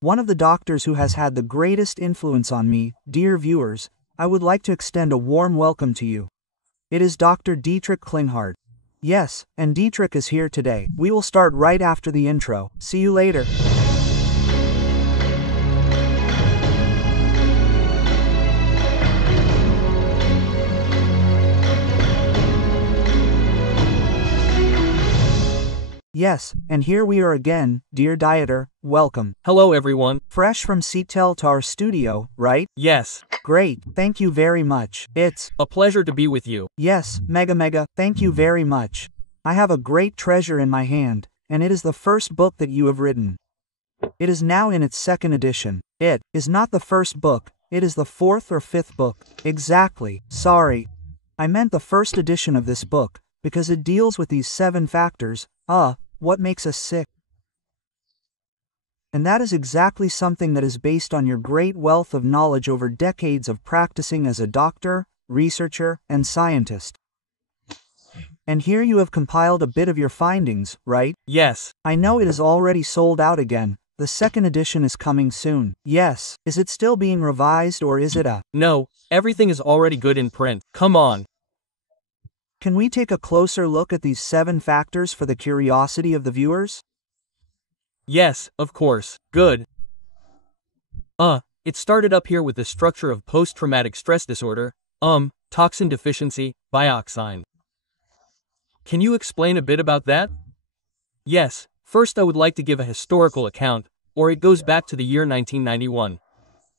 One of the doctors who has had the greatest influence on me, dear viewers, I would like to extend a warm welcome to you. It is Dr. Dietrich Klinghardt. Yes, and Dietrich is here today. We will start right after the intro. See you later. Yes, and here we are again, dear Dieter, welcome. Hello everyone. Fresh from Seattle to our studio, right? Yes. Great, thank you very much. It's a pleasure to be with you. Yes, mega, thank you very much. I have a great treasure in my hand, and it is the first book that you have written. It is now in its second edition. It is not the first book, it is the fourth or fifth book. Exactly, sorry. I meant the first edition of this book, because it deals with these 7 factors, what makes us sick. And that is exactly something that is based on your great wealth of knowledge over decades of practicing as a doctor, researcher, and scientist. And here you have compiled a bit of your findings, right? Yes. I know it is already sold out again. The second edition is coming soon. Yes. Is it still being revised or is it a... No, everything is already good in print. Come on. Can we take a closer look at these 7 factors for the curiosity of the viewers? Yes, of course. Good. It started up here with the structure of post-traumatic stress disorder, toxin deficiency, dioxin. Can you explain a bit about that? Yes, first I would like to give a historical account, or it goes back to the year 1991.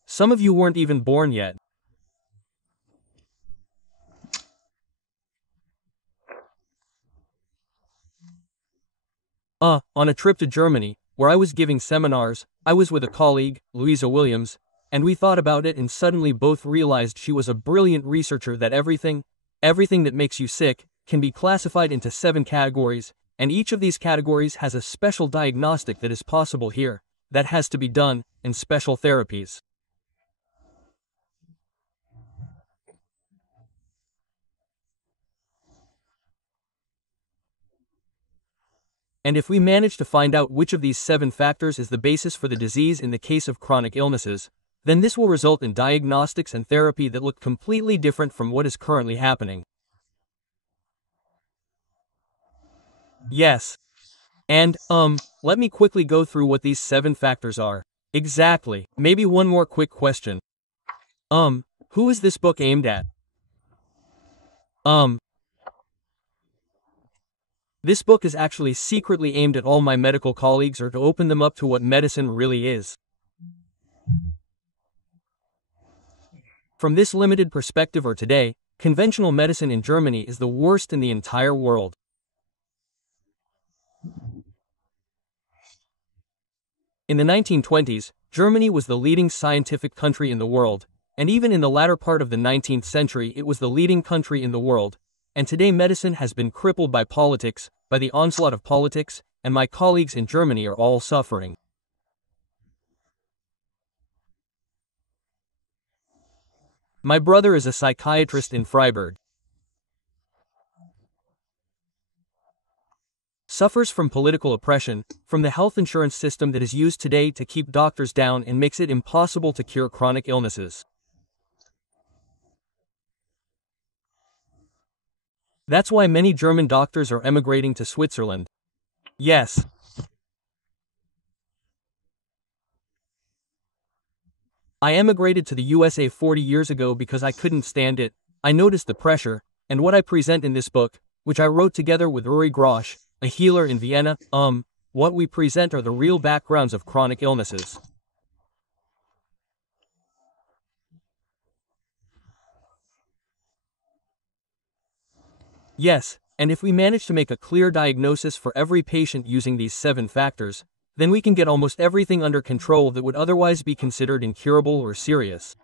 Some of you weren't even born yet. On a trip to Germany, where I was giving seminars, I was with a colleague, Louisa Williams, and we thought about it and suddenly both realized she was a brilliant researcher that everything that makes you sick, can be classified into 7 categories, and each of these categories has a special diagnostic that is possible here, that has to be done, and special therapies. And if we manage to find out which of these 7 factors is the basis for the disease in the case of chronic illnesses, then this will result in diagnostics and therapy that look completely different from what is currently happening. Yes. And, let me quickly go through what these 7 factors are. Exactly. Maybe one more quick question. Who is this book aimed at? This book is actually secretly aimed at all my medical colleagues or to open them up to what medicine really is. From this limited perspective or today, conventional medicine in Germany is the worst in the entire world. In the 1920s, Germany was the leading scientific country in the world, and even in the latter part of the 19th century it was the leading country in the world. And today medicine has been crippled by politics, by the onslaught of politics, and my colleagues in Germany are all suffering. My brother is a psychiatrist in Freiburg. Suffers from political oppression, from the health insurance system that is used today to keep doctors down and makes it impossible to cure chronic illnesses. That's why many German doctors are emigrating to Switzerland. Yes. I emigrated to the USA 40 years ago because I couldn't stand it. I noticed the pressure, and what I present in this book, which I wrote together with Uri Grosch, a healer in Vienna, what we present are the real backgrounds of chronic illnesses. Yes, and if we manage to make a clear diagnosis for every patient using these 7 factors, then we can get almost everything under control that would otherwise be considered incurable or serious.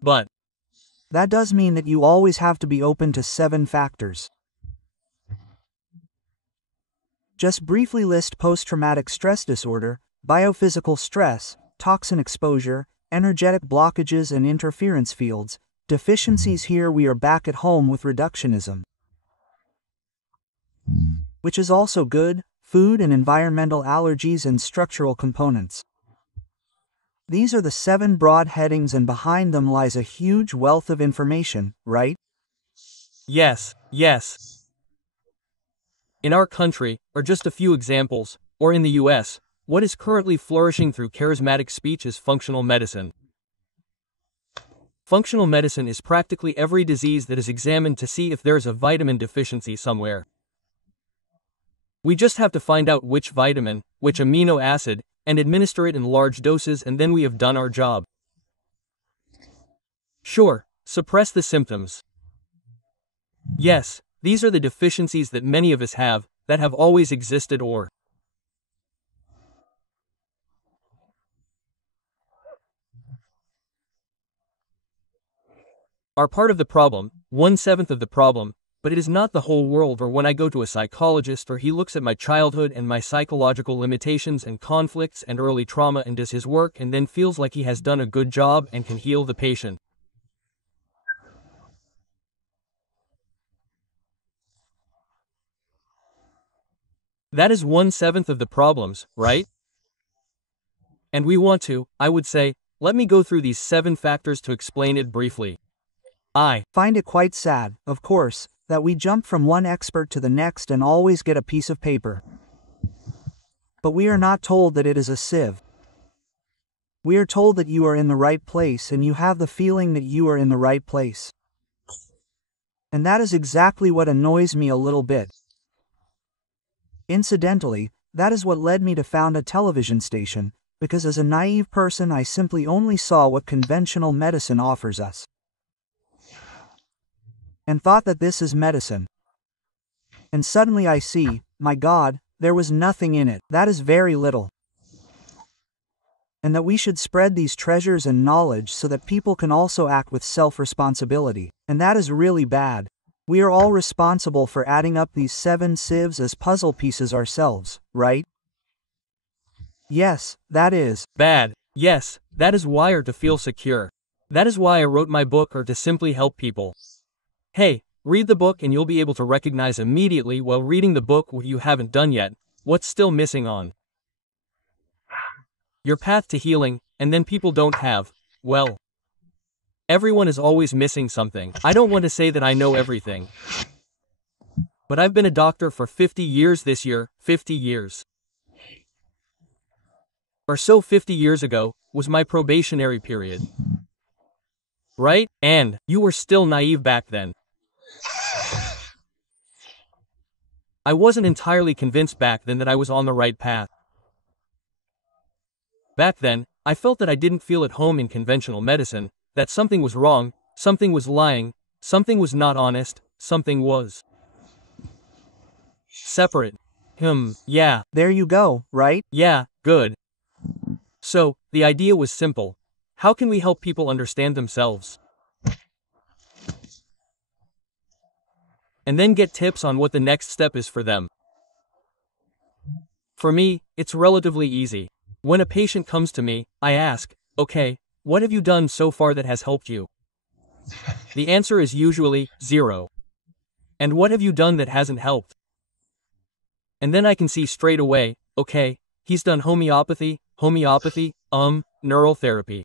But that does mean that you always have to be open to 7 factors. Just briefly list post-traumatic stress disorder, biophysical stress, toxin exposure, energetic blockages and interference fields. Deficiencies. Here we are back at home with reductionism. Which is also good, food and environmental allergies and structural components. These are the 7 broad headings, and behind them lies a huge wealth of information, right? Yes, yes. In our country, or just a few examples, or in the US, what is currently flourishing through charismatic speech is functional medicine. Functional medicine is practically every disease that is examined to see if there is a vitamin deficiency somewhere. We just have to find out which vitamin, which amino acid, and administer it in large doses, and then we have done our job. Sure, suppress the symptoms. Yes, these are the deficiencies that many of us have, that have always existed or are part of the problem, 1/7 of the problem, but it is not the whole world. Or when I go to a psychologist, or he looks at my childhood and my psychological limitations and conflicts and early trauma and does his work and then feels like he has done a good job and can heal the patient. That is 1/7 of the problems, right? And we want to, I would say, let me go through these 7 factors to explain it briefly. I find it quite sad, of course, that we jump from one expert to the next and always get a piece of paper. But we are not told that it is a sieve. We are told that you are in the right place and you have the feeling that you are in the right place. And that is exactly what annoys me a little bit. Incidentally, that is what led me to found a television station, because as a naive person I simply only saw what conventional medicine offers us, and thought that this is medicine. And suddenly I see, my God, there was nothing in it. That is very little. And that we should spread these treasures and knowledge so that people can also act with self-responsibility. And that is really bad. We are all responsible for adding up these 7 sieves as puzzle pieces ourselves, right? Yes, that is bad. Yes, that is wired to feel secure. That is why I wrote my book, or to simply help people. Hey, read the book and you'll be able to recognize immediately while reading the book what you haven't done yet, what's still missing on your path to healing, and then people don't have, well, everyone is always missing something. I don't want to say that I know everything, but I've been a doctor for 50 years this year, 50 years. Or so 50 years ago, was my probationary period. Right? And you were still naive back then. I wasn't entirely convinced back then that I was on the right path. Back then, I felt that I didn't feel at home in conventional medicine, that something was wrong, something was lying, something was not honest, something was separate. Yeah. There you go, right? Yeah, good. So, the idea was simple. How can we help people understand themselves? And then get tips on what the next step is for them. For me, it's relatively easy. When a patient comes to me, I ask, okay, what have you done so far that has helped you? The answer is usually 0. And what have you done that hasn't helped? And then I can see straight away, okay, he's done homeopathy, neural therapy.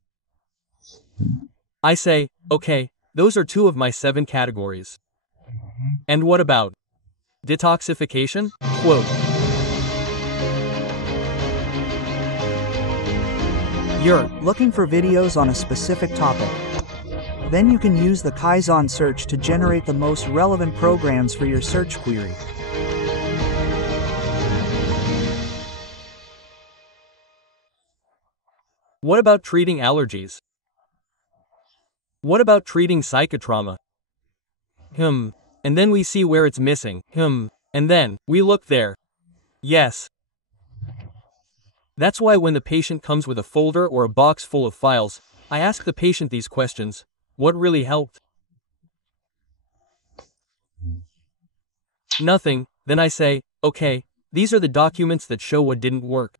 I say, okay, those are 2 of my 7 categories. And what about detoxification? Quote. You're looking for videos on a specific topic. Then you can use the Kaizen search to generate the most relevant programs for your search query. What about treating allergies? What about treating psychotrauma? And then we see where it's missing. And then we look there. Yes. That's why when the patient comes with a folder or a box full of files, I ask the patient these questions. What really helped? Nothing. Then I say, okay, these are the documents that show what didn't work.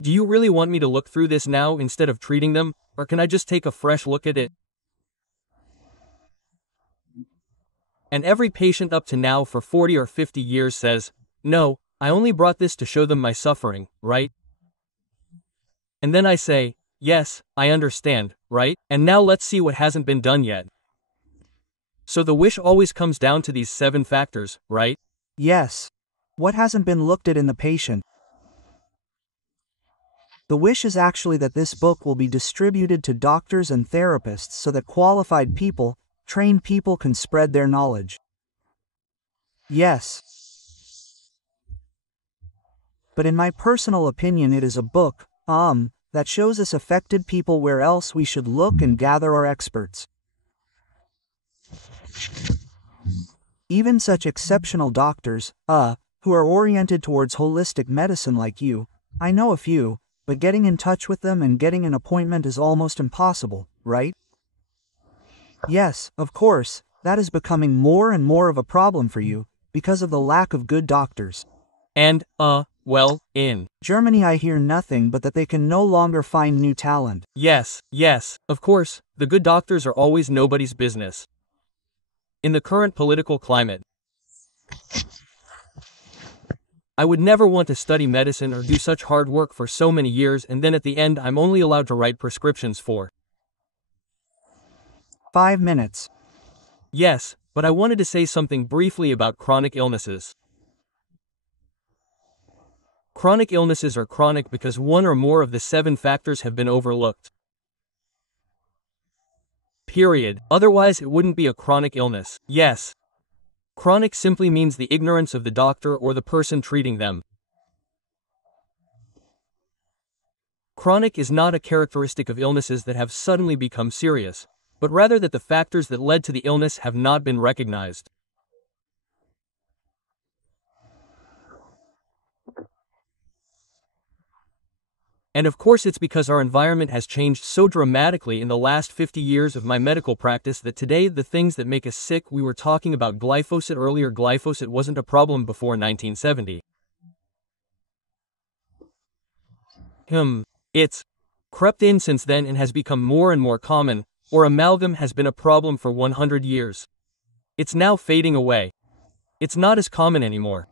Do you really want me to look through this now instead of treating them, or can I just take a fresh look at it? And every patient up to now for 40 or 50 years says, no, I only brought this to show them my suffering, right? And then I say, yes, I understand, right? And now let's see what hasn't been done yet. So the wish always comes down to these 7 factors, right? Yes. What hasn't been looked at in the patient? The wish is actually that this book will be distributed to doctors and therapists so that qualified people, trained people can spread their knowledge. Yes. But in my personal opinion it is a book, that shows us affected people where else we should look and gather our experts. Even such exceptional doctors, who are oriented towards holistic medicine like you, I know a few, but getting in touch with them and getting an appointment is almost impossible, right? Yes, of course, that is becoming more and more of a problem for you, because of the lack of good doctors. And, well, in Germany I hear nothing but that they can no longer find new talent. Yes, of course, the good doctors are always nobody's business. In the current political climate, I would never want to study medicine or do such hard work for so many years and then at the end I'm only allowed to write prescriptions for 5 minutes. Yes, but I wanted to say something briefly about chronic illnesses. Chronic illnesses are chronic because one or more of the 7 factors have been overlooked. Period. Otherwise it wouldn't be a chronic illness. Yes. Chronic simply means the ignorance of the doctor or the person treating them. Chronic is not a characteristic of illnesses that have suddenly become serious, but rather that the factors that led to the illness have not been recognized. And of course it's because our environment has changed so dramatically in the last 50 years of my medical practice that today the things that make us sick, we were talking about glyphosate earlier, glyphosate wasn't a problem before 1970. It's crept in since then and has become more and more common, or amalgam has been a problem for 100 years. It's now fading away. It's not as common anymore.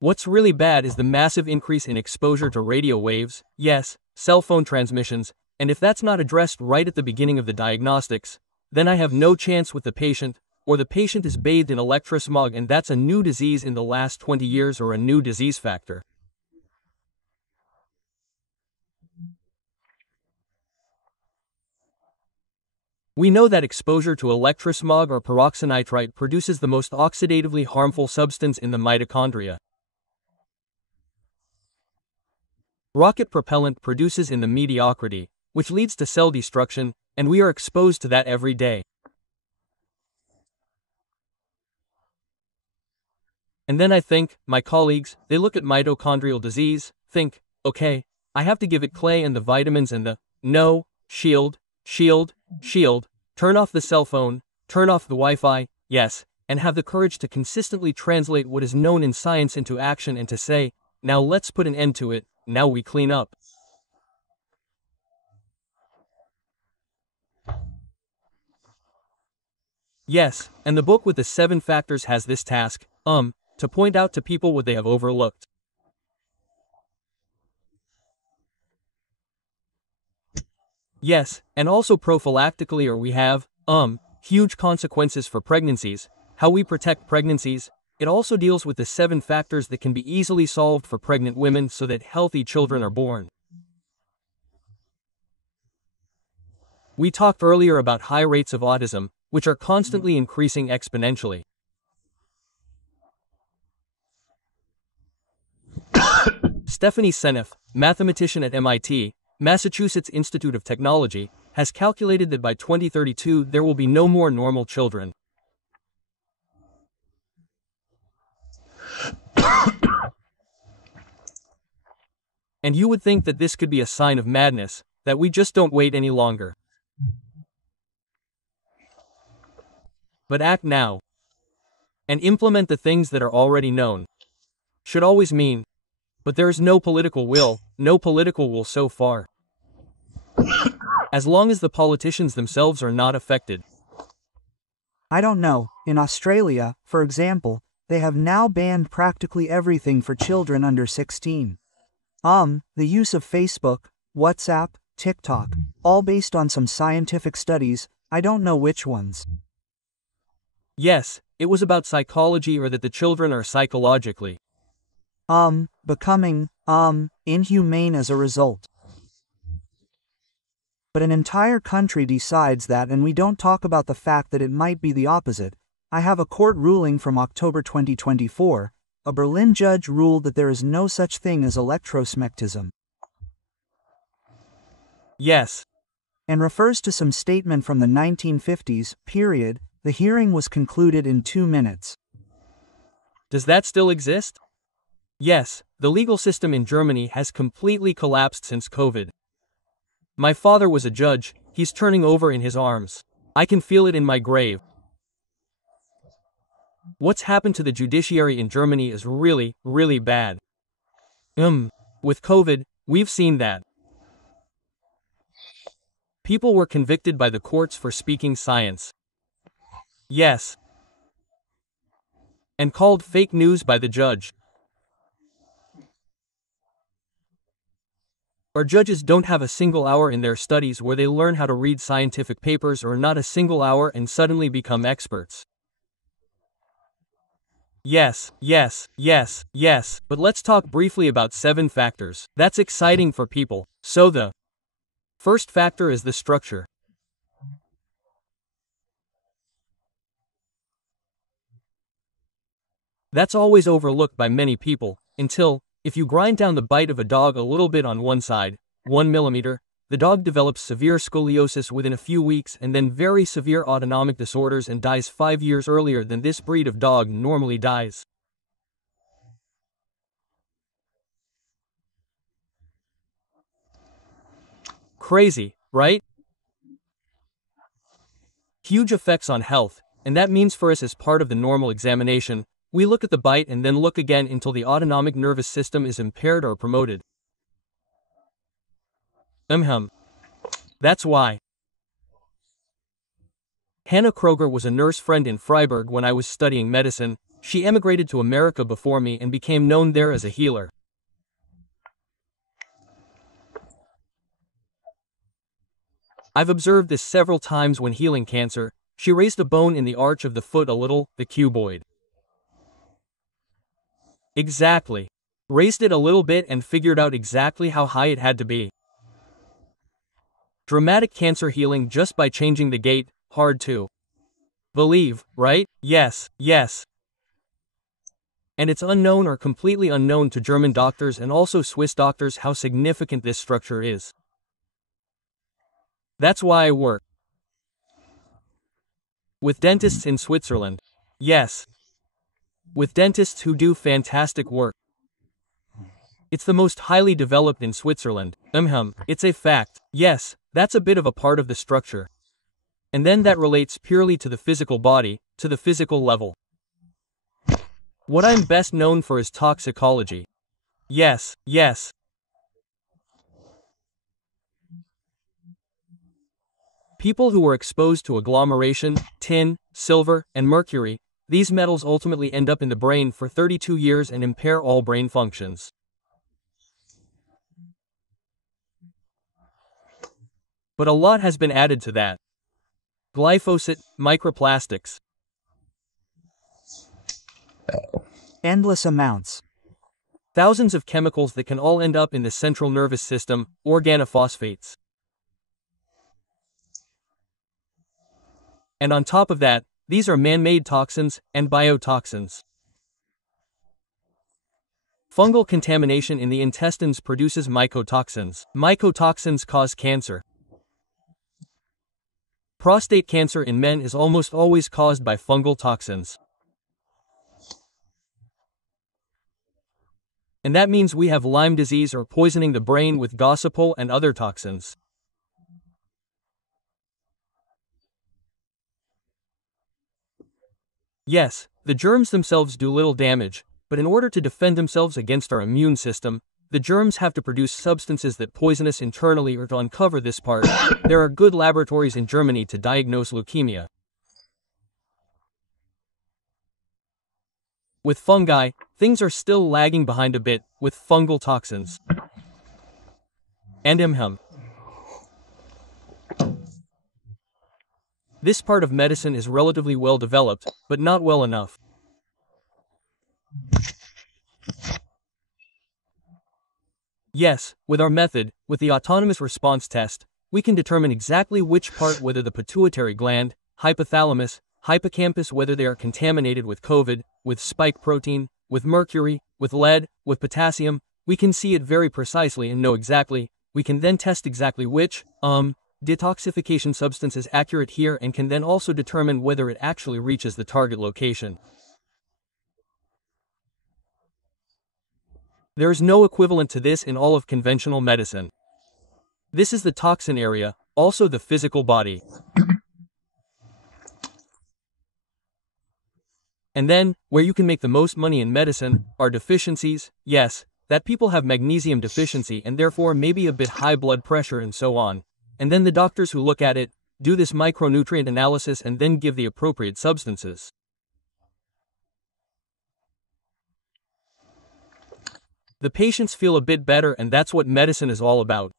What's really bad is the massive increase in exposure to radio waves, yes, cell phone transmissions, and if that's not addressed right at the beginning of the diagnostics, then I have no chance with the patient, or the patient is bathed in electrosmog and that's a new disease in the last 20 years or a new disease factor. We know that exposure to electrosmog or peroxynitrite produces the most oxidatively harmful substance in the mitochondria. Rocket propellant produces in the mediocrity, which leads to cell destruction, and we are exposed to that every day. And then I think, my colleagues, they look at mitochondrial disease, think, okay, I have to give it clay and the vitamins and the, no, shield, turn off the cell phone, turn off the Wi-Fi, yes, and have the courage to consistently translate what is known in science into action and to say, now let's put an end to it, now we clean up. Yes, and the book with the 7 factors has this task, to point out to people what they have overlooked. Yes, and also prophylactically or we have, huge consequences for pregnancies, how we protect pregnancies. It also deals with the 7 factors that can be easily solved for pregnant women so that healthy children are born. We talked earlier about high rates of autism, which are constantly increasing exponentially. Stephanie Seneff, mathematician at MIT, Massachusetts Institute of Technology, has calculated that by 2032 there will be no more normal children. And you would think that this could be a sign of madness, that we just don't wait any longer. But act now. And implement the things that are already known. Should always mean, but there is no political will so far. As long as the politicians themselves are not affected. I don't know, in Australia, for example, they have now banned practically everything for children under 16. The use of Facebook, WhatsApp, TikTok, all based on some scientific studies, I don't know which ones. Yes, it was about psychology or that the children are psychologically becoming, inhumane as a result. But an entire country decides that, and we don't talk about the fact that it might be the opposite. I have a court ruling from October 2024. A Berlin judge ruled that there is no such thing as electrosmectism. Yes. And refers to some statement from the 1950s, period. The hearing was concluded in 2 minutes. Does that still exist? Yes, the legal system in Germany has completely collapsed since COVID. My father was a judge, he's turning over in his arms. I can feel it in my grave. What's happened to the judiciary in Germany is really, really bad. With COVID, we've seen that. People were convicted by the courts for speaking science. Yes. And called fake news by the judge. Our judges don't have a single hour in their studies where they learn how to read scientific papers, or not a single hour, and suddenly become experts. Yes, but let's talk briefly about 7 factors. That's exciting for people. So the first factor is the structure. That's always overlooked by many people, until, if you grind down the bite of a dog a little bit on one side, 1 millimeter, the dog develops severe scoliosis within a few weeks, and then very severe autonomic disorders, and dies 5 years earlier than this breed of dog normally dies. Crazy, right? Huge effects on health, and that means for us, as part of the normal examination, we look at the bite and then look again until the autonomic nervous system is impaired or promoted. That's why. Hannah Kroger was a nurse friend in Freiburg when I was studying medicine. She emigrated to America before me and became known there as a healer. I've observed this several times when healing cancer. She raised a bone in the arch of the foot a little, the cuboid. Exactly. Raised it a little bit and figured out exactly how high it had to be. Dramatic cancer healing just by changing the gait, hard to believe, right? Yes. And it's unknown or completely unknown to German doctors and also Swiss doctors how significant this structure is. That's why I work with dentists in Switzerland. Yes. With dentists who do fantastic work. It's the most highly developed in Switzerland. It's a fact. Yes, that's a bit of a part of the structure. And then that relates purely to the physical body, to the physical level. What I'm best known for is toxicology. Yes. People who were exposed to agglomeration, tin, silver, and mercury, these metals ultimately end up in the brain for 32 years and impair all brain functions. But a lot has been added to that. Glyphosate, microplastics. Endless amounts. Thousands of chemicals that can all end up in the central nervous system, organophosphates. And on top of that, these are man-made toxins and biotoxins. Fungal contamination in the intestines produces mycotoxins. Mycotoxins cause cancer. Prostate cancer in men is almost always caused by fungal toxins. And that means we have Lyme disease or poisoning the brain with gossipol and other toxins. Yes, the germs themselves do little damage, but in order to defend themselves against our immune system, the germs have to produce substances that poison us internally. Or to uncover this part, there are good laboratories in Germany to diagnose leukemia. With fungi, things are still lagging behind a bit, with fungal toxins. And this part of medicine is relatively well developed, but not well enough. Yes, with our method, with the autonomous response test, we can determine exactly which part, whether the pituitary gland, hypothalamus, hippocampus, whether they are contaminated with COVID, with spike protein, with mercury, with lead, with potassium. We can see it very precisely and know exactly. We can then test exactly which, detoxification substance is accurate here, and can then also determine whether it actually reaches the target location. There is no equivalent to this in all of conventional medicine. This is the toxin area, also the physical body. And then, where you can make the most money in medicine, are deficiencies. Yes, that people have magnesium deficiency and therefore maybe a bit high blood pressure and so on. And then the doctors who look at it, do this micronutrient analysis and then give the appropriate substances. The patients feel a bit better, and that's what medicine is all about.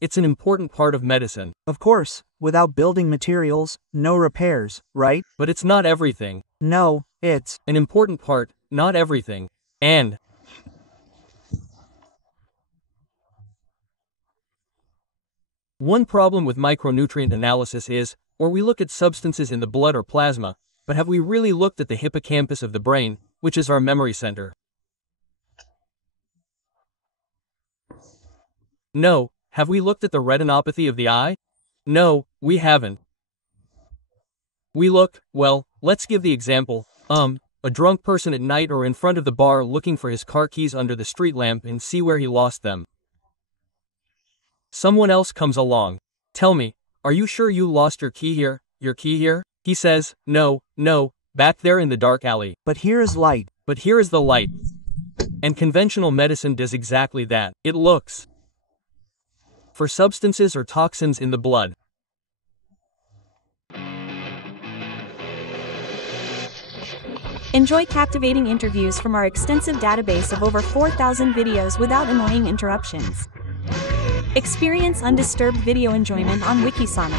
It's an important part of medicine. Of course, without building materials, no repairs, right? But it's not everything. No, it's an important part, not everything. And one problem with micronutrient analysis is, or we look at substances in the blood or plasma, but have we really looked at the hippocampus of the brain, which is our memory center? No. Have we looked at the retinopathy of the eye? No, we haven't. We look, well, let's give the example, a drunk person at night or in front of the bar looking for his car keys under the street lamp and see where he lost them. Someone else comes along. Tell me, are you sure you lost your key here? Your key here? He says, no, back there in the dark alley. But here is light. But here is the light. And conventional medicine does exactly that. It looks for substances or toxins in the blood. Enjoy captivating interviews from our extensive database of over 4,000 videos without annoying interruptions. Experience undisturbed video enjoyment on Wikisonic,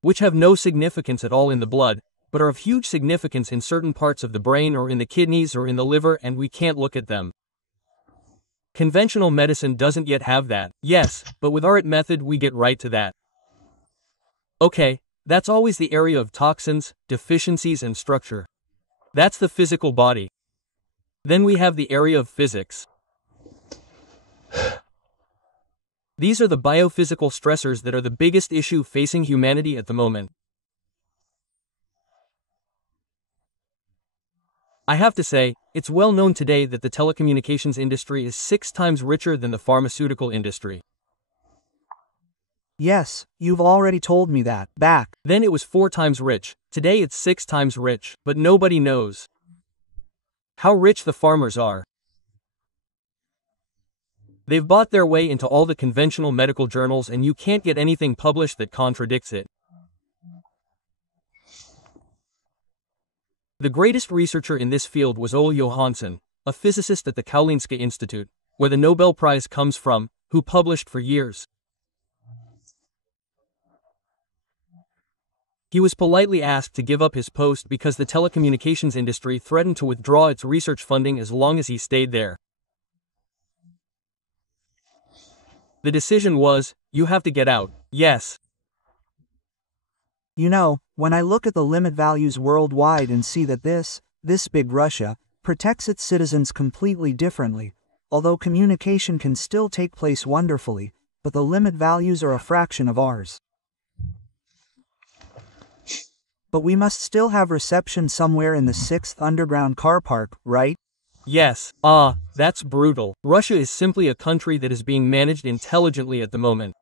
which have no significance at all in the blood, but are of huge significance in certain parts of the brain or in the kidneys or in the liver, and we can't look at them. Conventional medicine doesn't yet have that. Yes, but with our method we get right to that. Okay, that's always the area of toxins, deficiencies and structure. That's the physical body. Then we have the area of physics. These are the biophysical stressors that are the biggest issue facing humanity at the moment. I have to say, it's well known today that the telecommunications industry is 6 times richer than the pharmaceutical industry. Yes, you've already told me that, back. Then it was 4 times rich, today it's 6 times rich, but nobody knows how rich the farmers are. They've bought their way into all the conventional medical journals and you can't get anything published that contradicts it. The greatest researcher in this field was Ole Johansson, a physicist at the Karolinska Institute, where the Nobel Prize comes from, who published for years. He was politely asked to give up his post because the telecommunications industry threatened to withdraw its research funding as long as he stayed there. The decision was, you have to get out. Yes. You know, when I look at the limit values worldwide and see that this big Russia, protects its citizens completely differently, although communication can still take place wonderfully, but the limit values are a fraction of ours. But we must still have reception somewhere in the 6th underground car park, right? Yes. That's brutal. Russia is simply a country that is being managed intelligently at the moment.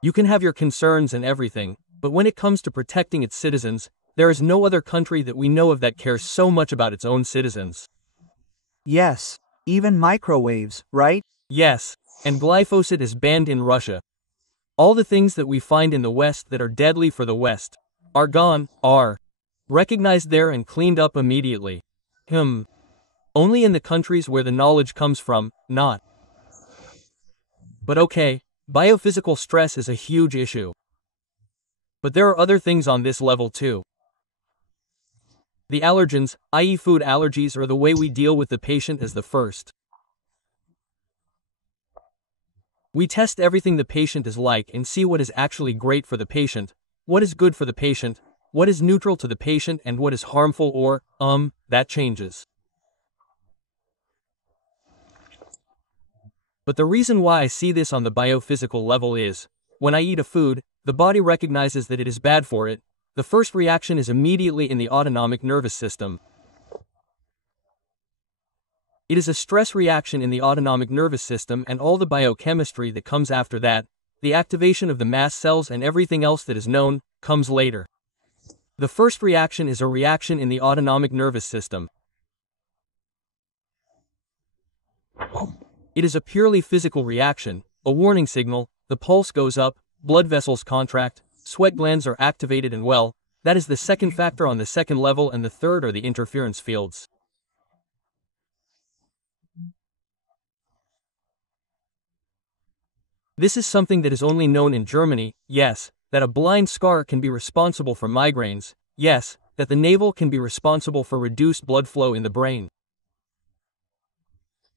You can have your concerns and everything, but when it comes to protecting its citizens, there is no other country that we know of that cares so much about its own citizens. Yes, even microwaves, right? Yes, and glyphosate is banned in Russia. All the things that we find in the West that are deadly for the West are gone, are recognized there and cleaned up immediately. Only in the countries where the knowledge comes from, not. But okay, biophysical stress is a huge issue. But there are other things on this level too. The allergens, i.e. food allergies, are the way we deal with the patient as the first. We test everything the patient is like and see what is actually great for the patient, what is good for the patient, what is neutral to the patient, and what is harmful or, that changes. But the reason why I see this on the biophysical level is, when I eat a food, the body recognizes that it is bad for it. The first reaction is immediately in the autonomic nervous system. It is a stress reaction in the autonomic nervous system, and all the biochemistry that comes after that, the activation of the mast cells and everything else that is known, comes later. The first reaction is a reaction in the autonomic nervous system. It is a purely physical reaction, a warning signal. The pulse goes up, blood vessels contract, sweat glands are activated, and well, that is the second factor on the second level, and the third are the interference fields. This is something that is only known in Germany, yes, that a blind scar can be responsible for migraines, yes, that the navel can be responsible for reduced blood flow in the brain.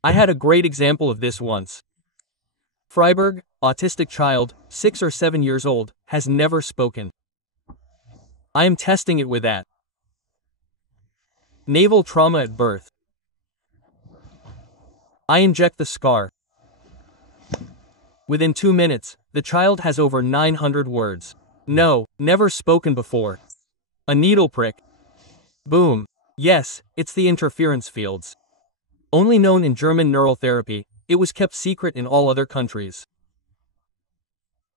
I had a great example of this once. Freiberg, autistic child, 6 or 7 years old, has never spoken. I am testing it with that. Naval trauma at birth. I inject the scar. Within 2 minutes, the child has over 900 words. No, never spoken before. A needle prick. Boom. Yes, it's the interference fields. Only known in German neural therapy, it was kept secret in all other countries.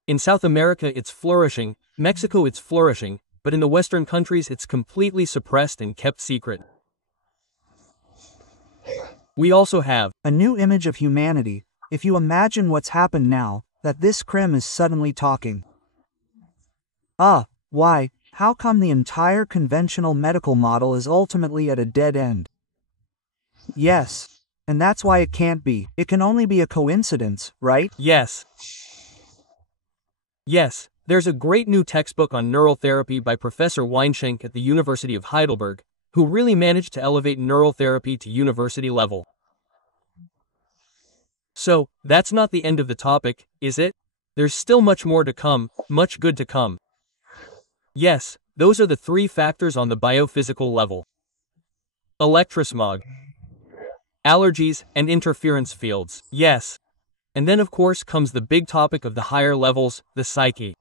In South America it's flourishing, Mexico it's flourishing, but in the Western countries it's completely suppressed and kept secret. We also have a new image of humanity. If you imagine what's happened now, that this Krim is suddenly talking. Why, how come the entire conventional medical model is ultimately at a dead end? Yes. And that's why it can't be. It can only be a coincidence, right? Yes. Yes, there's a great new textbook on neural therapy by Professor Weinschenk at the University of Heidelberg, who really managed to elevate neural therapy to university level. So, that's not the end of the topic, is it? There's still much more to come, much good to come. Yes, those are the 3 factors on the biophysical level. Electrosmog, allergies, and interference fields, yes. And then of course comes the big topic of the higher levels, the psyche.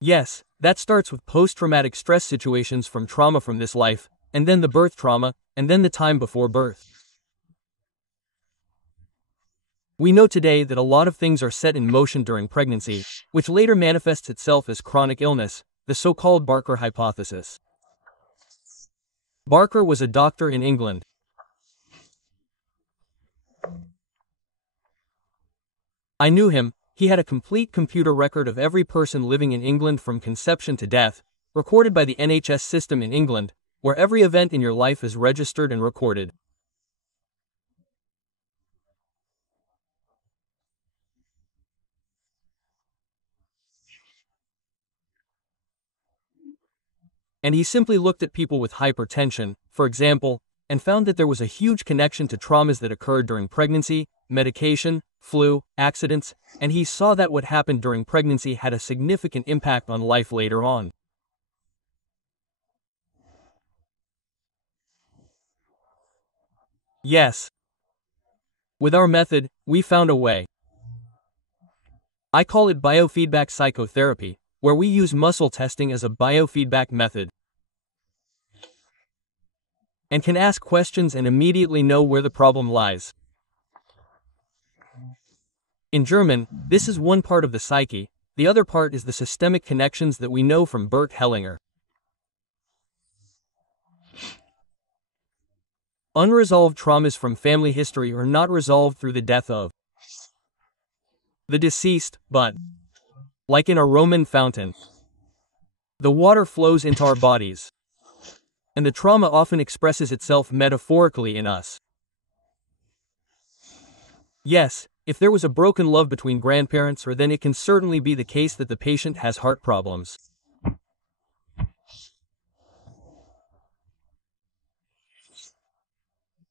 Yes, that starts with post-traumatic stress situations from trauma from this life, and then the birth trauma, and then the time before birth. We know today that a lot of things are set in motion during pregnancy, which later manifests itself as chronic illness, the so-called Barker hypothesis. Barker was a doctor in England. I knew him. He had a complete computer record of every person living in England from conception to death, recorded by the NHS system in England, where every event in your life is registered and recorded. And he simply looked at people with hypertension, for example, and found that there was a huge connection to traumas that occurred during pregnancy, medication, flu, accidents, and he saw that what happened during pregnancy had a significant impact on life later on. Yes. With our method, we found a way. I call it biofeedback psychotherapy, where we use muscle testing as a biofeedback method, and can ask questions and immediately know where the problem lies. In German, this is one part of the psyche, the other part is the systemic connections that we know from Bert Hellinger. Unresolved traumas from family history are not resolved through the death of the deceased, but, like in a Roman fountain, the water flows into our bodies, and the trauma often expresses itself metaphorically in us. Yes, if there was a broken love between grandparents, or then it can certainly be the case that the patient has heart problems.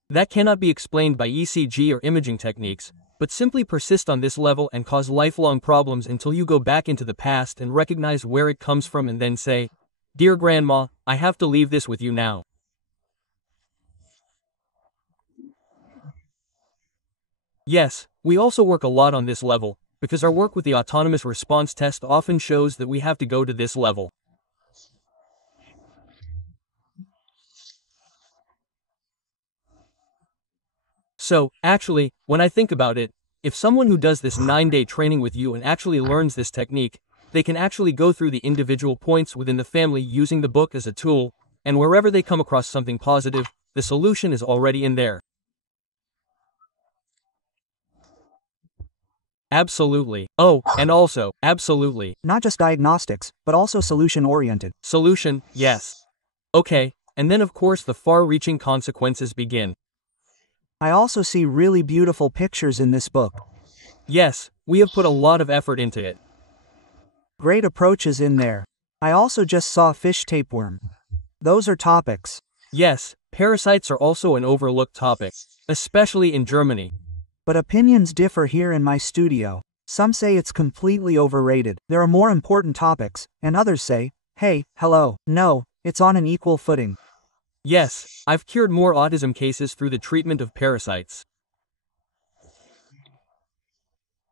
That cannot be explained by ECG or imaging techniques, but simply persist on this level and cause lifelong problems until you go back into the past and recognize where it comes from and then say, "Dear Grandma, I have to leave this with you now." Yes, we also work a lot on this level, because our work with the autonomous response test often shows that we have to go to this level. So, actually, when I think about it, if someone who does this 9-day training with you and actually learns this technique, they can actually go through the individual points within the family using the book as a tool, and wherever they come across something positive, the solution is already in there. Absolutely. Oh, and also, absolutely. Not just diagnostics, but also solution-oriented. Solution, yes. Okay, and then of course the far-reaching consequences begin. I also see really beautiful pictures in this book. Yes, we have put a lot of effort into it. Great approaches in there. I also just saw fish tapeworm. Those are topics. Yes, parasites are also an overlooked topic, especially in Germany. But opinions differ here in my studio. Some say it's completely overrated, there are more important topics, and others say, hey, hello, no, it's on an equal footing. Yes, I've cured more autism cases through the treatment of parasites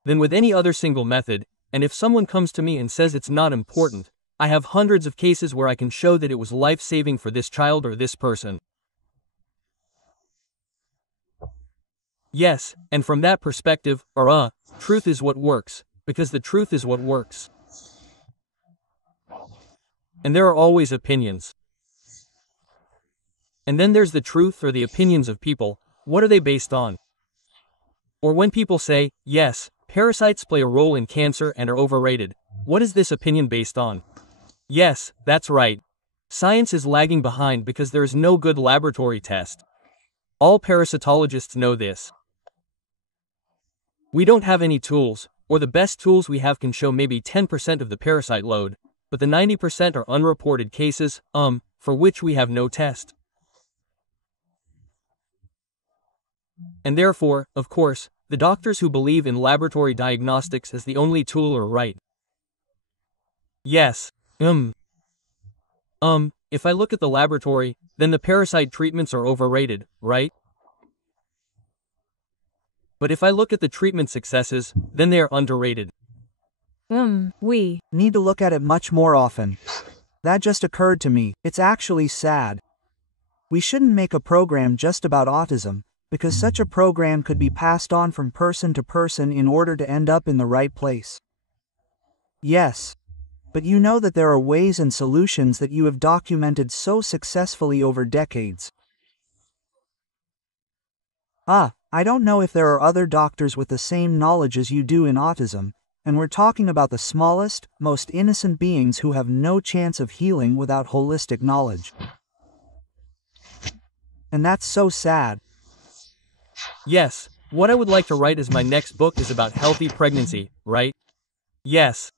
than with any other single method, and if someone comes to me and says it's not important, I have hundreds of cases where I can show that it was life-saving for this child or this person. Yes, and from that perspective, truth is what works, because the truth is what works. And there are always opinions. And then there's the truth or the opinions of people. What are they based on? Or when people say, yes, parasites play a role in cancer and are overrated, what is this opinion based on? Yes, that's right. Science is lagging behind because there is no good laboratory test. All parasitologists know this. We don't have any tools, or the best tools we have can show maybe 10% of the parasite load, but the 90% are unreported cases, for which we have no test. And therefore, of course, the doctors who believe in laboratory diagnostics as the only tool are right. Yes, if I look at the laboratory, then the parasite treatments are overrated, right? But if I look at the treatment successes, then they are underrated. We need to look at it much more often. That just occurred to me, it's actually sad. We shouldn't make a program just about autism, because such a program could be passed on from person to person in order to end up in the right place. Yes. But you know that there are ways and solutions that you have documented so successfully over decades. I don't know if there are other doctors with the same knowledge as you do in autism, and we're talking about the smallest, most innocent beings who have no chance of healing without holistic knowledge. And that's so sad. Yes, what I would like to write as my next book is about healthy pregnancy, right? Yes.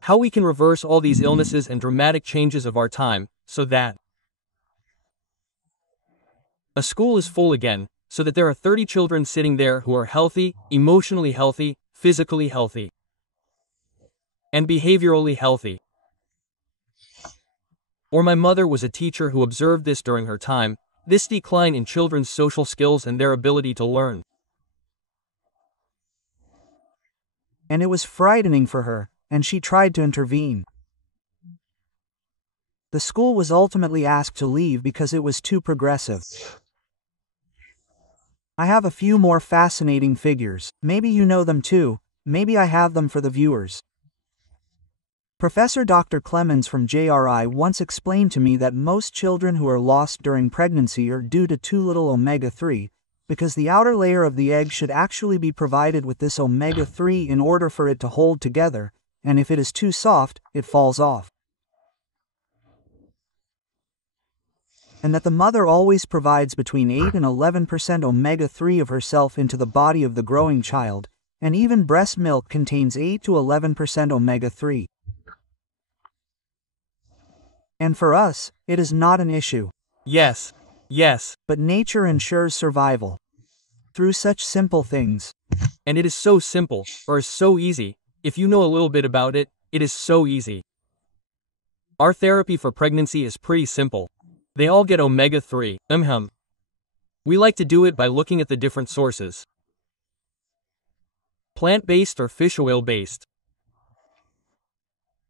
How we can reverse all these illnesses and dramatic changes of our time, so that a school is full again, so that there are 30 children sitting there who are healthy, emotionally healthy, physically healthy, and behaviorally healthy. Or my mother was a teacher who observed this during her time, this decline in children's social skills and their ability to learn. And it was frightening for her, and she tried to intervene. The school was ultimately asked to leave because it was too progressive. I have a few more fascinating figures, maybe you know them too, maybe I have them for the viewers. Professor Dr. Clemens from JRI once explained to me that most children who are lost during pregnancy are due to too little omega-3, because the outer layer of the egg should actually be provided with this omega-3 in order for it to hold together, and if it is too soft, it falls off. And that the mother always provides between 8 and 11% omega-3 of herself into the body of the growing child, and even breast milk contains 8 to 11% omega-3. And for us, it is not an issue. Yes. Yes. But nature ensures survival through such simple things. And it is so simple, or is so easy. If you know a little bit about it, it is so easy. Our therapy for pregnancy is pretty simple. They all get omega-3. We like to do it by looking at the different sources. Plant-based or fish oil-based.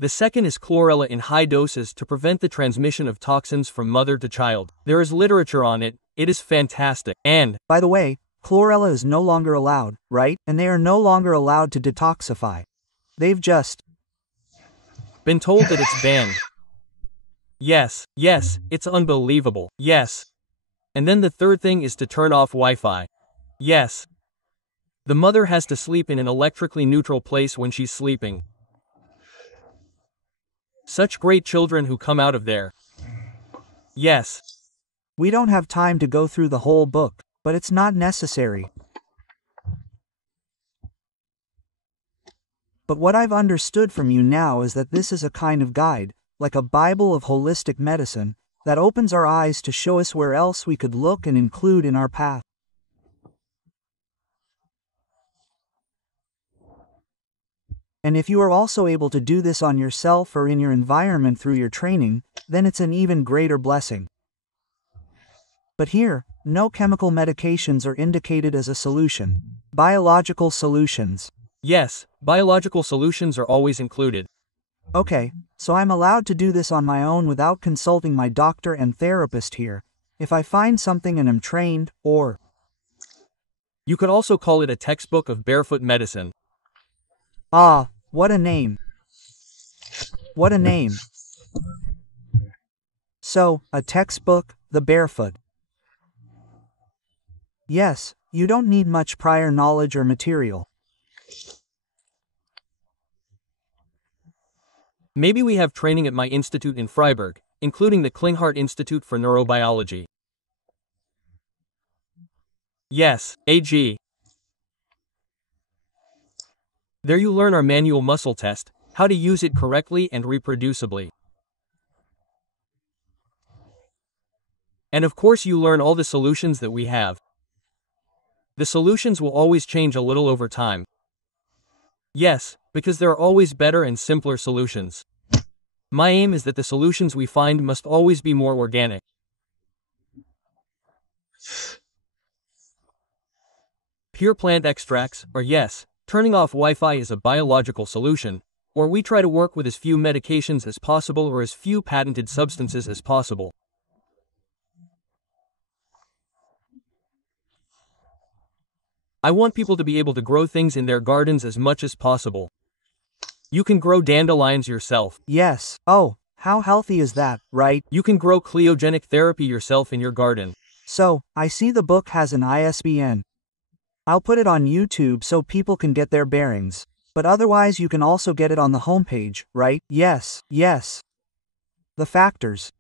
The second is chlorella in high doses to prevent the transmission of toxins from mother to child. There is literature on it, it is fantastic. And, by the way, chlorella is no longer allowed, right? And they are no longer allowed to detoxify. They've just been told that it's banned. Yes, it's unbelievable. Yes. And then the third thing is to turn off Wi-Fi. Yes. The mother has to sleep in an electrically neutral place when she's sleeping. Such great children who come out of there. Yes. We don't have time to go through the whole book, but it's not necessary. But what I've understood from you now is that this is a kind of guide, like a Bible of holistic medicine, that opens our eyes to show us where else we could look and include in our path. And if you are also able to do this on yourself or in your environment through your training, then it's an even greater blessing. But here, no chemical medications are indicated as a solution. Biological solutions. Yes, biological solutions are always included. Okay, so I'm allowed to do this on my own without consulting my doctor and therapist here, if I find something and am trained, or... You could also call it a textbook of barefoot medicine. Ah, what a name. What a name. So, a textbook, The Barefoot. Yes, you don't need much prior knowledge or material. Maybe we have training at my institute in Freiburg, including the Klinghardt Institute for Neurobiology. Yes, AG. There you learn our manual muscle test, how to use it correctly and reproducibly. And of course you learn all the solutions that we have. The solutions will always change a little over time. Yes, because there are always better and simpler solutions. My aim is that the solutions we find must always be more organic. Pure plant extracts, or yes, turning off Wi-Fi is a biological solution, or we try to work with as few medications as possible or as few patented substances as possible. I want people to be able to grow things in their gardens as much as possible. You can grow dandelions yourself. Yes. Oh, how healthy is that, right? You can grow cryogenic therapy yourself in your garden. So, I see the book has an ISBN. I'll put it on YouTube so people can get their bearings. But otherwise you can also get it on the homepage, right? Yes. The factors.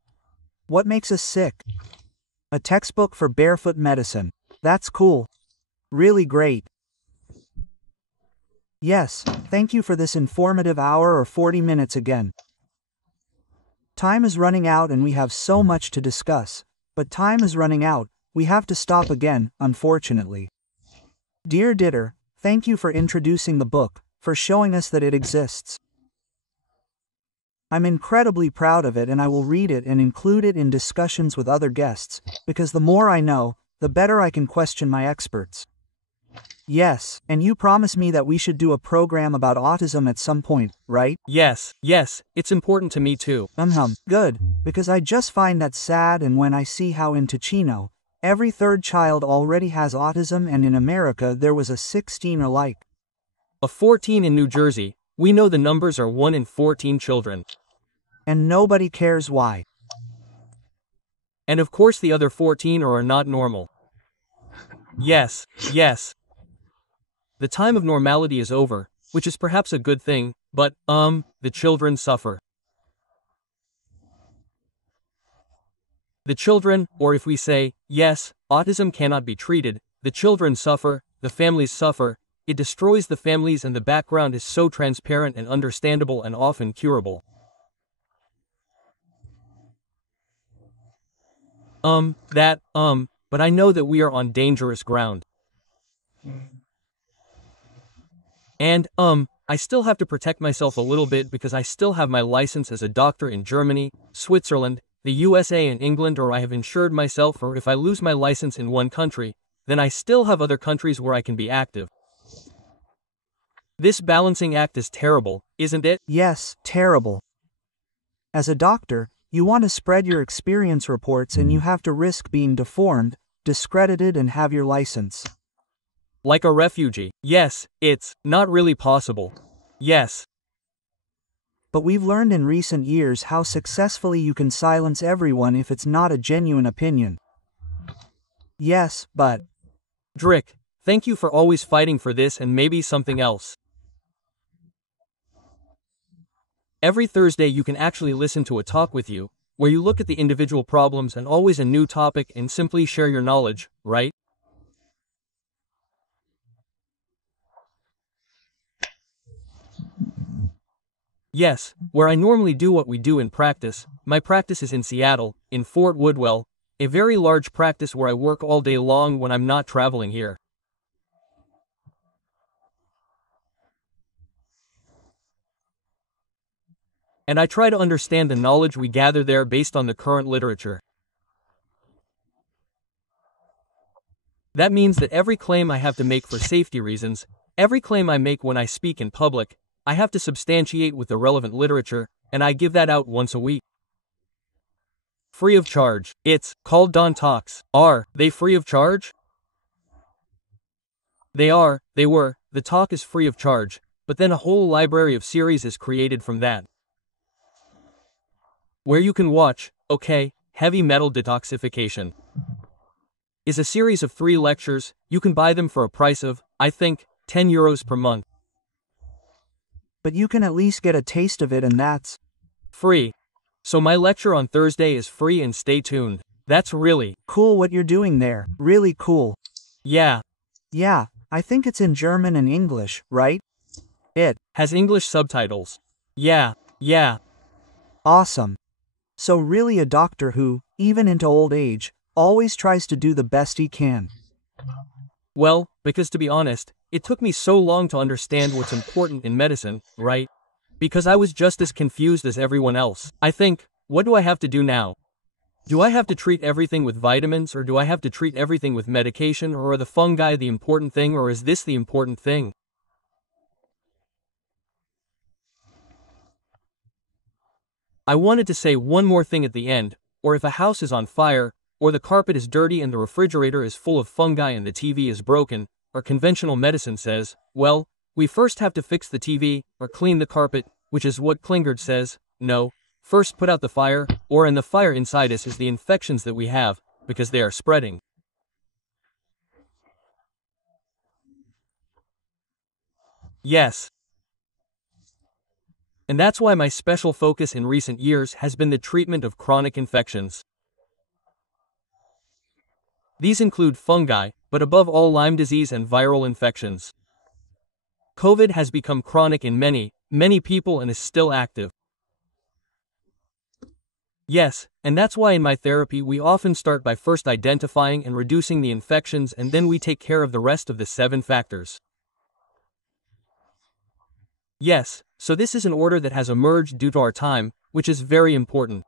What makes us sick? A textbook for barefoot medicine. That's cool. Really great. Yes, thank you for this informative hour or 40 minutes again. Time is running out and we have so much to discuss, but time is running out, we have to stop again, unfortunately. Dear Dieter, thank you for introducing the book, for showing us that it exists. I'm incredibly proud of it and I will read it and include it in discussions with other guests, because the more I know, the better I can question my experts. Yes, and you promised me that we should do a program about autism at some point, right? Yes, it's important to me too. Good, because I just find that sad, and when I see how in Ticino, every third child already has autism, and in America there was a 16 or like. A 14 in New Jersey, we know the numbers are 1 in 14 children. And nobody cares why. And of course the other 14 are not normal. Yes, yes. The time of normality is over, which is perhaps a good thing, but, the children suffer. The children, or if we say, yes, autism cannot be treated, the children suffer, the families suffer, it destroys the families and the background is so transparent and understandable and often curable. But I know that we are on dangerous ground. And, I still have to protect myself a little bit because I still have my license as a doctor in Germany, Switzerland, the USA and England, or I have insured myself, or if I lose my license in one country, then I still have other countries where I can be active. This balancing act is terrible, isn't it? Yes, terrible. As a doctor, you want to spread your experience reports and you have to risk being deformed, discredited, and have your license. Like a refugee. Yes, it's not really possible. Yes. But we've learned in recent years how successfully you can silence everyone if it's not a genuine opinion. Yes, but... Drick, thank you for always fighting for this and maybe something else. Every Thursday you can actually listen to a talk with you, where you look at the individual problems and always a new topic and simply share your knowledge, right? Yes, where I normally do what we do in practice. My practice is in Seattle, in Fort Woodwell, a very large practice where I work all day long when I'm not traveling here. And I try to understand the knowledge we gather there based on the current literature. That means that every claim I have to make for safety reasons, every claim I make when I speak in public, I have to substantiate with the relevant literature, and I give that out once a week. Free of charge. It's called Don Talks. Are they free of charge? They are, they were, the talk is free of charge, but then a whole library of series is created from that. Where you can watch, okay, heavy metal detoxification is a series of 3 lectures. You can buy them for a price of, I think, €10 per month. But you can at least get a taste of it, and that's free. So my lecture on Thursday is free, and stay tuned. That's really cool what you're doing there. Really cool. Yeah. Yeah, I think it's in German and English, right? It has English subtitles. Yeah. Awesome. So really a doctor who, even into old age, always tries to do the best he can. Well, because to be honest, it took me so long to understand what's important in medicine, right? Because I was just as confused as everyone else. I think, what do I have to do now? Do I have to treat everything with vitamins, or do I have to treat everything with medication, or are the fungi the important thing, or is this the important thing? I wanted to say one more thing at the end, or if a house is on fire, or the carpet is dirty and the refrigerator is full of fungi and the TV is broken, or conventional medicine says, well, we first have to fix the TV, or clean the carpet, which is what Klinghardt says, no, first put out the fire, and the fire inside us is the infections that we have, because they are spreading. Yes. And that's why my special focus in recent years has been the treatment of chronic infections. These include fungi, but above all Lyme disease and viral infections. COVID has become chronic in many people and is still active. Yes, and that's why in my therapy we often start by first identifying and reducing the infections, and then we take care of the rest of the 7 factors. Yes, so this is an order that has emerged due to our time, which is very important.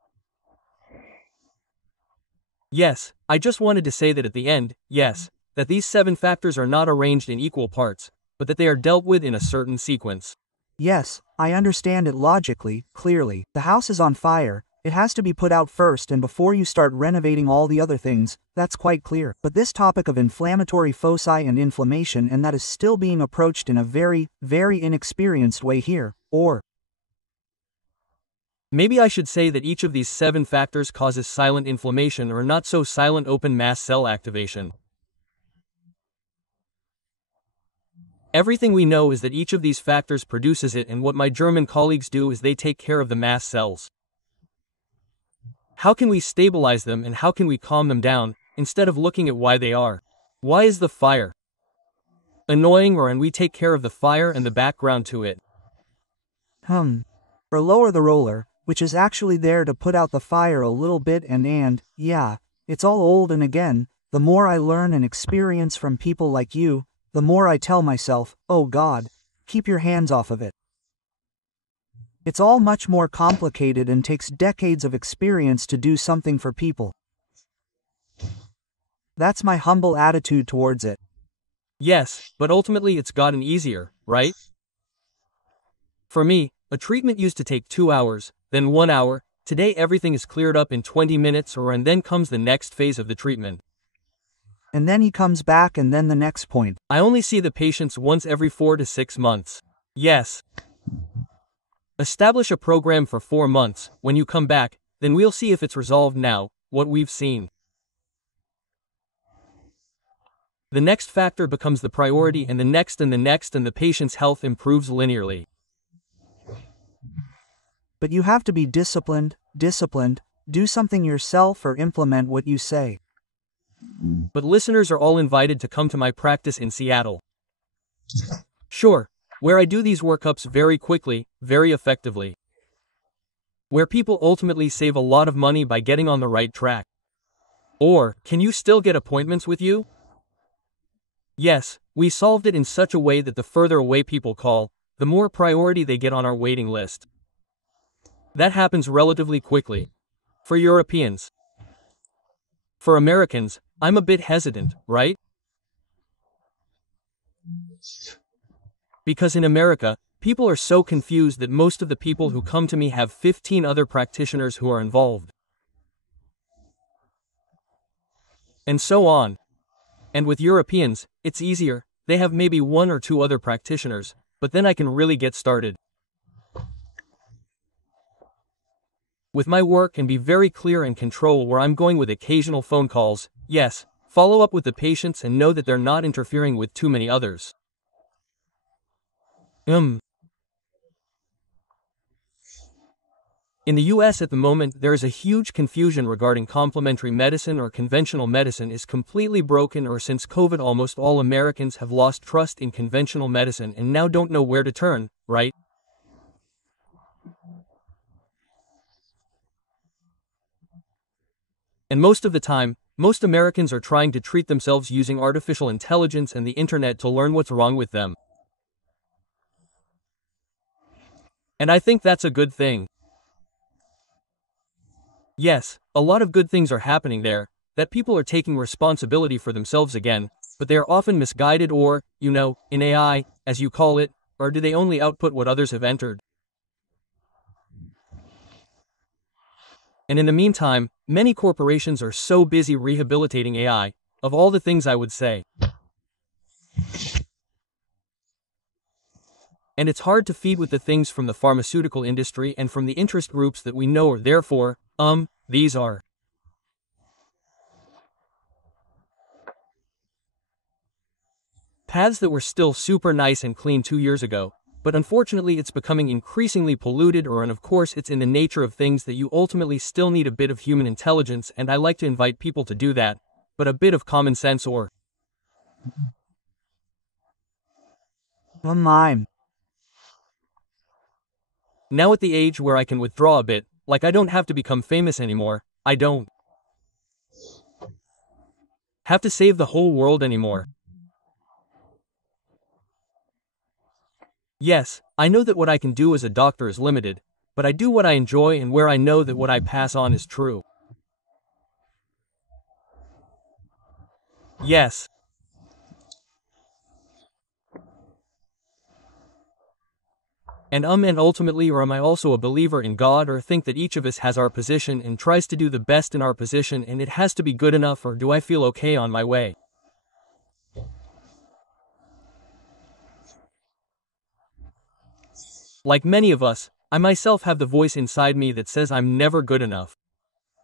Yes, I just wanted to say that at the end, yes, that these 7 factors are not arranged in equal parts, but that they are dealt with in a certain sequence. Yes, I understand it logically, clearly. The house is on fire, it has to be put out first, and before you start renovating all the other things, that's quite clear. But this topic of inflammatory foci and inflammation, and that is still being approached in a very, very inexperienced way here, or maybe I should say that each of these 7 factors causes silent inflammation or not so silent open mast cell activation. Everything we know is that each of these factors produces it, and what my German colleagues do is they take care of the mast cells. How can we stabilize them and how can we calm them down, instead of looking at why they are? Why is the fire annoying, and we take care of the fire and the background to it? Or lower the roller, which is actually there to put out the fire a little bit, and yeah, it's all old. And again, the more I learn and experience from people like you, the more I tell myself, oh God, keep your hands off of it. It's all much more complicated and takes decades of experience to do something for people. That's my humble attitude towards it. Yes, but ultimately it's gotten easier, right? For me, a treatment used to take 2 hours, then 1 hour. Today everything is cleared up in 20 minutes, and then comes the next phase of the treatment. And then he comes back, and then the next point. I only see the patients once every 4 to 6 months. Yes. Establish a program for 4 months. When you come back, then we'll see if it's resolved now, what we've seen. The next factor becomes the priority, and the next, and the patient's health improves linearly. But you have to be disciplined, do something yourself or implement what you say. But listeners are all invited to come to my practice in Seattle. Sure, where I do these workups very quickly, very effectively. Where people ultimately save a lot of money by getting on the right track. Or, can you still get appointments with you? Yes, we solved it in such a way that the further away people call, the more priority they get on our waiting list. That happens relatively quickly. For Europeans. For Americans, I'm a bit hesitant, right? Because in America, people are so confused that most of the people who come to me have 15 other practitioners who are involved. And so on. And with Europeans, it's easier. They have maybe 1 or 2 other practitioners, but then I can really get started with my work and be very clear and control where I'm going with occasional phone calls. Yes, follow up with the patients and know that they're not interfering with too many others. In the US at the moment, there is a huge confusion regarding complementary medicine or conventional medicine is completely broken, or since COVID almost all Americans have lost trust in conventional medicine and now don't know where to turn, right? And most of the time, most Americans are trying to treat themselves using artificial intelligence and the internet to learn what's wrong with them. And I think that's a good thing. Yes, a lot of good things are happening there, that people are taking responsibility for themselves again, but they are often misguided or, in AI, as you call it, or do they only output what others have entered? And in the meantime, many corporations are so busy rehabilitating AI, of all the things I would say. And it's hard to feed with the things from the pharmaceutical industry and from the interest groups that we know are therefore, these are paths that were still super nice and clean 2 years ago, but unfortunately it's becoming increasingly polluted, and of course it's in the nature of things that you ultimately still need a bit of human intelligence, and I like to invite people to do that, but a bit of common sense or Mime. Now at the age where I can withdraw a bit, like I don't have to become famous anymore, I don't have to save the whole world anymore. Yes, I know that what I can do as a doctor is limited, but I do what I enjoy and where I know that what I pass on is true. Yes. And ultimately, or am I also a believer in God, or think that each of us has our position and tries to do the best in our position and it has to be good enough, or do I feel okay on my way? Like many of us, I myself have the voice inside me that says I'm never good enough.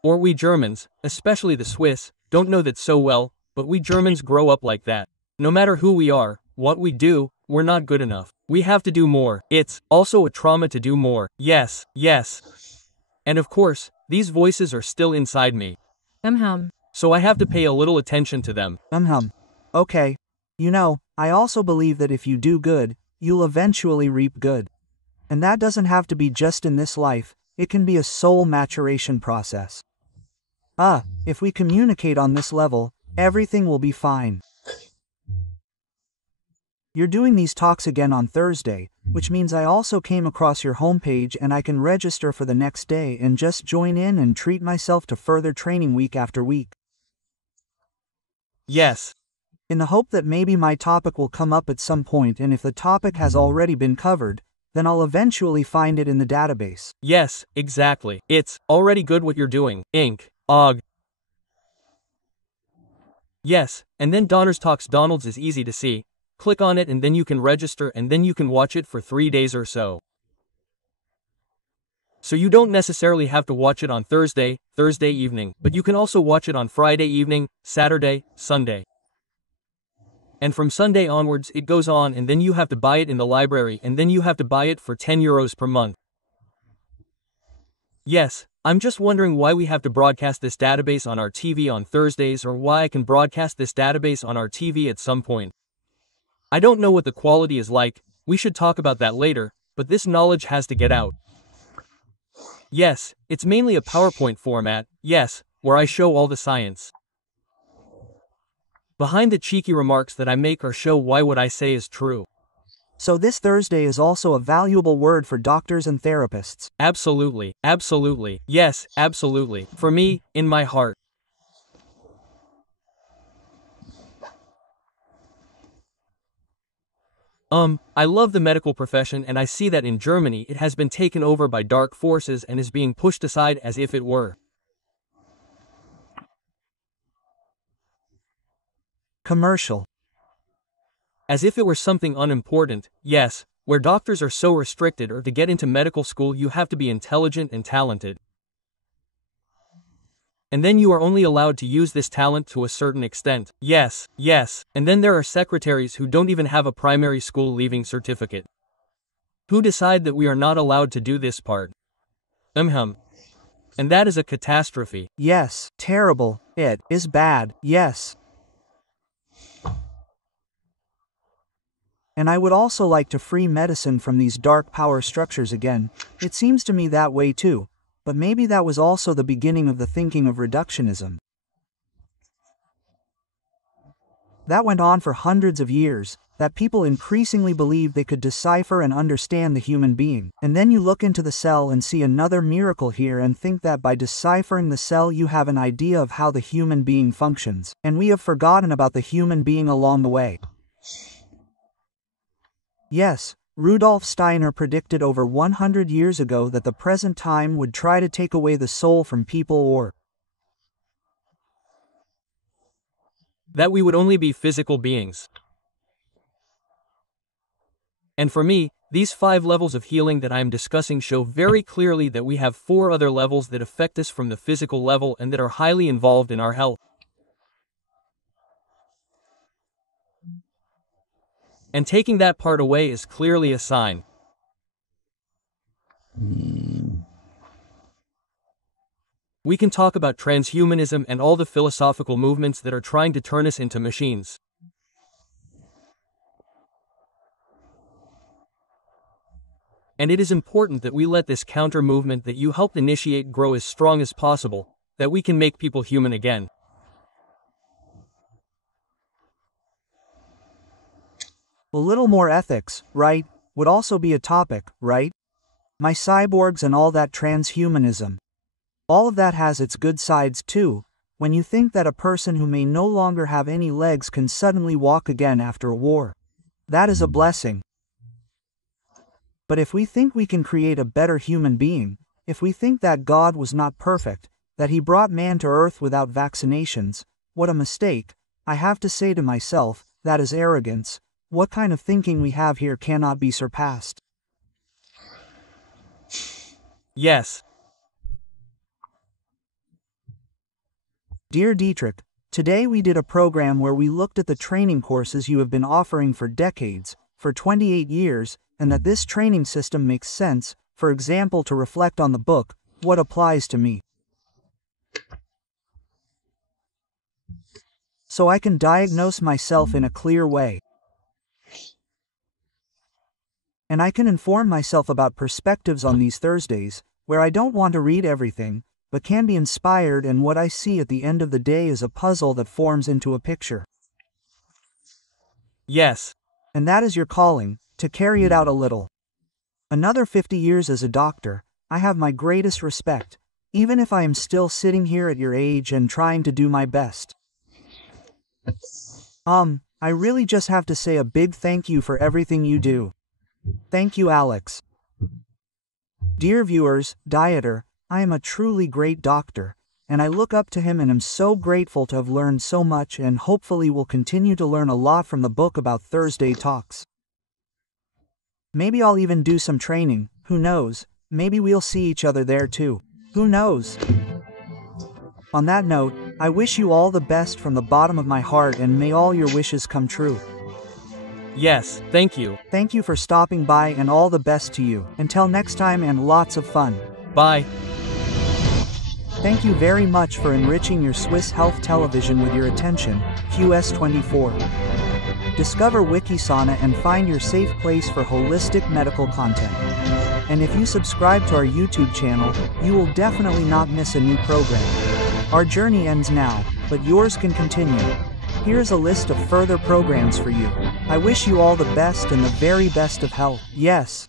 Or we Germans, especially the Swiss, don't know that so well, but we Germans grow up like that. No matter who we are, what we do, we're not good enough. We have to do more. It's also a trauma to do more. Yes, yes. And of course, these voices are still inside me. So I have to pay a little attention to them. Okay. You know, I also believe that if you do good, you'll eventually reap good. And that doesn't have to be just in this life, it can be a soul maturation process. If we communicate on this level, everything will be fine. You're doing these talks again on Thursday, which means I also came across your homepage and I can register for the next day and just join in and treat myself to further training week after week. Yes. In the hope that maybe my topic will come up at some point, and if the topic has already been covered, then I'll eventually find it in the database. Yes, exactly. It's already good what you're doing. Og. Yes, and then Donner's Talks Donald's is easy to see. Click on it and then you can register and then you can watch it for 3 days or so. So you don't necessarily have to watch it on Thursday evening, but you can also watch it on Friday evening, Saturday, Sunday. And from Sunday onwards it goes on, and then you have to buy it in the library, and then you have to buy it for €10 per month. Yes, I'm just wondering why we have to broadcast this database on our TV on Thursdays, or why I can broadcast this database on our TV at some point. I don't know what the quality is like, we should talk about that later, but this knowledge has to get out. Yes, it's mainly a PowerPoint format, yes, where I show all the science. Behind the cheeky remarks that I make or show why what I say is true. So this Thursday is also a valuable word for doctors and therapists. Absolutely, absolutely, yes, absolutely, for me, in my heart. I love the medical profession, and I see that in Germany it has been taken over by dark forces and is being pushed aside as if it were commercial. As if it were something unimportant, yes, where doctors are so restricted, or to get into medical school you have to be intelligent and talented. And then you are only allowed to use this talent to a certain extent. Yes, yes, and then there are secretaries who don't even have a primary school leaving certificate, who decide that we are not allowed to do this part. And that is a catastrophe. Yes, terrible, it is bad, yes. And I would also like to free medicine from these dark power structures again. It seems to me that way too, but maybe that was also the beginning of the thinking of reductionism. That went on for hundreds of years, that people increasingly believed they could decipher and understand the human being. And then you look into the cell and see another miracle here and think that by deciphering the cell you have an idea of how the human being functions, and we have forgotten about the human being along the way. Yes, Rudolf Steiner predicted over 100 years ago that the present time would try to take away the soul from people, or that we would only be physical beings. And for me, these 5 levels of healing that I am discussing show very clearly that we have 4 other levels that affect us from the physical level and that are highly involved in our health. And taking that part away is clearly a sign. We can talk about transhumanism and all the philosophical movements that are trying to turn us into machines. And it is important that we let this counter movement that you helped initiate grow as strong as possible, that we can make people human again. A little more ethics, right, would also be a topic, right? My cyborgs and all that transhumanism. All of that has its good sides too, when you think that a person who may no longer have any legs can suddenly walk again after a war. That is a blessing. But if we think we can create a better human being, if we think that God was not perfect, that he brought man to earth without vaccinations, what a mistake. I have to say to myself, that is arrogance. What kind of thinking we have here cannot be surpassed. Yes. Dear Dietrich, today we did a program where we looked at the training courses you have been offering for decades, for 28 years, and that this training system makes sense, for example, to reflect on the book, what applies to me. So I can diagnose myself in a clear way. And I can inform myself about perspectives on these Thursdays, where I don't want to read everything, but can be inspired, and what I see at the end of the day is a puzzle that forms into a picture. Yes. And that is your calling, to carry it out a little. Another 50 years as a doctor, I have my greatest respect, even if I am still sitting here at your age and trying to do my best. I really just have to say a big thank you for everything you do. Thank you, Alex. Dear viewers, Dieter, I am a truly great doctor, and I look up to him and am so grateful to have learned so much, and hopefully will continue to learn a lot from the book about Thursday talks. Maybe I'll even do some training, who knows, maybe we'll see each other there too, who knows. On that note, I wish you all the best from the bottom of my heart, and may all your wishes come true. Yes, thank you. Thank you for stopping by, and all the best to you. Until next time, and lots of fun. Bye. Thank you very much for enriching your Swiss health television with your attention, QS24. Discover Wikisana and find your safe place for holistic medical content. And if you subscribe to our YouTube channel, you will definitely not miss a new program. Our journey ends now, but yours can continue. Here's a list of further programs for you. I wish you all the best and the very best of health. Yes,